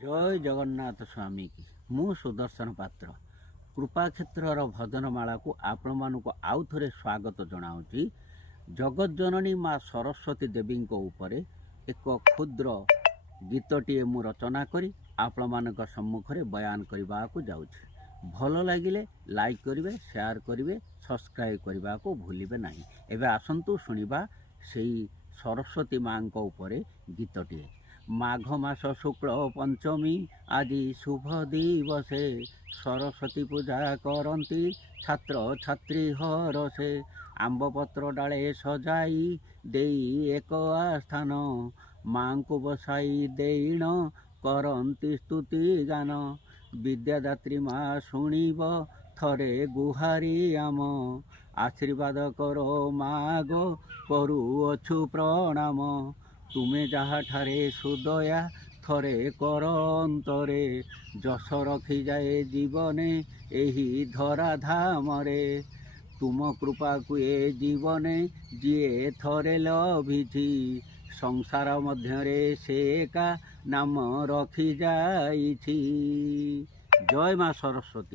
ଜୟ ଜଗନ୍ନାଥ ସ୍ୱାମୀ କି ମୁଁ ସୁଦର୍ଶନ ପାତ୍ର କୃପାକ୍ଷେତ୍ରର ଭଜନମାଳାକୁ ଆପଣମାନଙ୍କୁ ଆଉ ଥରେ ସ୍ୱାଗତ ଜଣାଉଛି। ଜଗତଜନନୀ ମା ସରସ୍ୱତୀ ଦେବୀଙ୍କ ଉପରେ ଏକ କ୍ଷୁଦ୍ର ଗୀତଟିଏ ମୁଁ ରଚନା କରି ଆପଣମାନଙ୍କ ସମ୍ମୁଖରେ ବୟାନ କରିବାକୁ ଯାଉଛି। ଭଲ ଲାଗିଲେ ଲାଇକ୍ କରିବେ, ସେୟାର କରିବେ, ସବସ୍କ୍ରାଇବ୍ କରିବାକୁ ଭୁଲିବେ ନାହିଁ। ଏବେ ଆସନ୍ତୁ ଶୁଣିବା ସେଇ ସରସ୍ୱତୀ ମାଙ୍କ ଉପରେ ଗୀତଟିଏ। ମାଘ ମାସ ଶୁକ୍ଳ ପଞ୍ଚମୀ ଆଜି ଶୁଭ ଦିବସେ, ସରସ୍ୱତୀ ପୂଜା କରନ୍ତି ଛାତ୍ର ଛାତ୍ରୀ ହରସେ। ଆମ୍ବପତ୍ର ଡାଳେ ସଜାଇ ଦେଇ ଏକ ଆସ୍ଥାନ, ମାଙ୍କୁ ବସାଇ ଦେଇଣ କରନ୍ତି ସ୍ତୁତି ଗାନ। ବିଦ୍ୟାଦାତ୍ରୀ ମା ଶୁଣିବ ଥରେ ଗୁହାରି ଆମ, ଆଶୀର୍ବାଦ କର ମାଗ କରୁଅଛୁ ପ୍ରଣାମ। ତୁମେ ଯାହାଠାରେ ସୁଦୟା ଥରେ କର ଅନ୍ତରେ, ଯଶ ରଖିଯାଏ ଜୀବନେ ଏହି ଧରାଧାମରେ। ତୁମ କୃପାକୁ ଏ ଜୀବନେ ଯିଏ ଥରେ ଲଭିଛି, ସଂସାର ମଧ୍ୟରେ ସେ ଏକା ନାମ ରଖିଯାଇଛି। ଜୟ ମା ସରସ୍ୱତୀ।